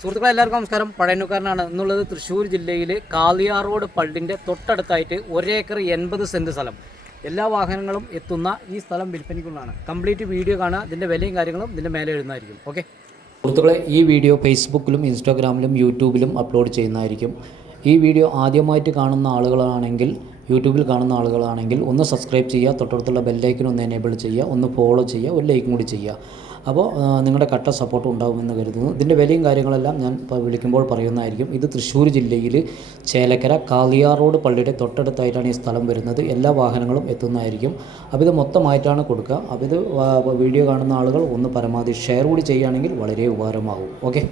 സുഹൃത്തുക്കളെ എല്ലാവർക്കും നമസ്കാരം. പഴയന്നൂക്കാരനാണ്. എന്നുള്ളത് തൃശ്ശൂർ ജില്ലയിൽ കാളിയാറോഡ് പള്ളിൻ്റെ തൊട്ടടുത്തായിട്ട് 1 ഏക്കർ 80 സെൻറ്റ് സ്ഥലം. എല്ലാ വാഹനങ്ങളും എത്തുന്ന ഈ സ്ഥലം വിൽപ്പനയ്ക്കുള്ളതാണ്. കംപ്ലീറ്റ് വീഡിയോ കാണുക. ഇതിൻ്റെ വിലയും കാര്യങ്ങളും ഇതിൻ്റെ മേലെ എഴുതുന്നതായിരിക്കും. ഓക്കെ സുഹൃത്തുക്കളെ, ഈ വീഡിയോ ഫേസ്ബുക്കിലും ഇൻസ്റ്റാഗ്രാമിലും യൂട്യൂബിലും അപ്ലോഡ് ചെയ്യുന്നതായിരിക്കും. ഈ വീഡിയോ ആദ്യമായിട്ട് കാണുന്ന ആളുകളാണെങ്കിൽ, യൂട്യൂബിൽ കാണുന്ന ആളുകളാണെങ്കിൽ ഒന്ന് സബ്സ്ക്രൈബ് ചെയ്യുക, തൊട്ടടുത്തുള്ള ബെല്ലൈക്കൻ ഒന്ന് എനേബിൾ ചെയ്യുക, ഒന്ന് ഫോളോ ചെയ്യുക, ഒരു ലൈക്കും കൂടി ചെയ്യുക. അപ്പോൾ നിങ്ങളുടെ കട്ട സപ്പോർട്ട് ഉണ്ടാകുമെന്ന് കരുതുന്നു. ഇതിൻ്റെ വിലയും കാര്യങ്ങളെല്ലാം ഞാൻ വിളിക്കുമ്പോൾ പറയുന്നതായിരിക്കും. ഇത് തൃശ്ശൂർ ജില്ലയിൽ ചേലക്കര കാളിയാറോഡ് പള്ളിയുടെ തൊട്ടടുത്തായിട്ടാണ് ഈ സ്ഥലം വരുന്നത്. എല്ലാ വാഹനങ്ങളും എത്തുന്നതായിരിക്കും. അപ്പോൾ ഇത് മൊത്തമായിട്ടാണ് കൊടുക്കുക. അപ്പോൾ ഇത് വീഡിയോ കാണുന്ന ആളുകൾ ഒന്ന് പരമാവധി ഷെയർ കൂടി ചെയ്യുകയാണെങ്കിൽ വളരെ ഉപകാരമാകും. ഓക്കെ.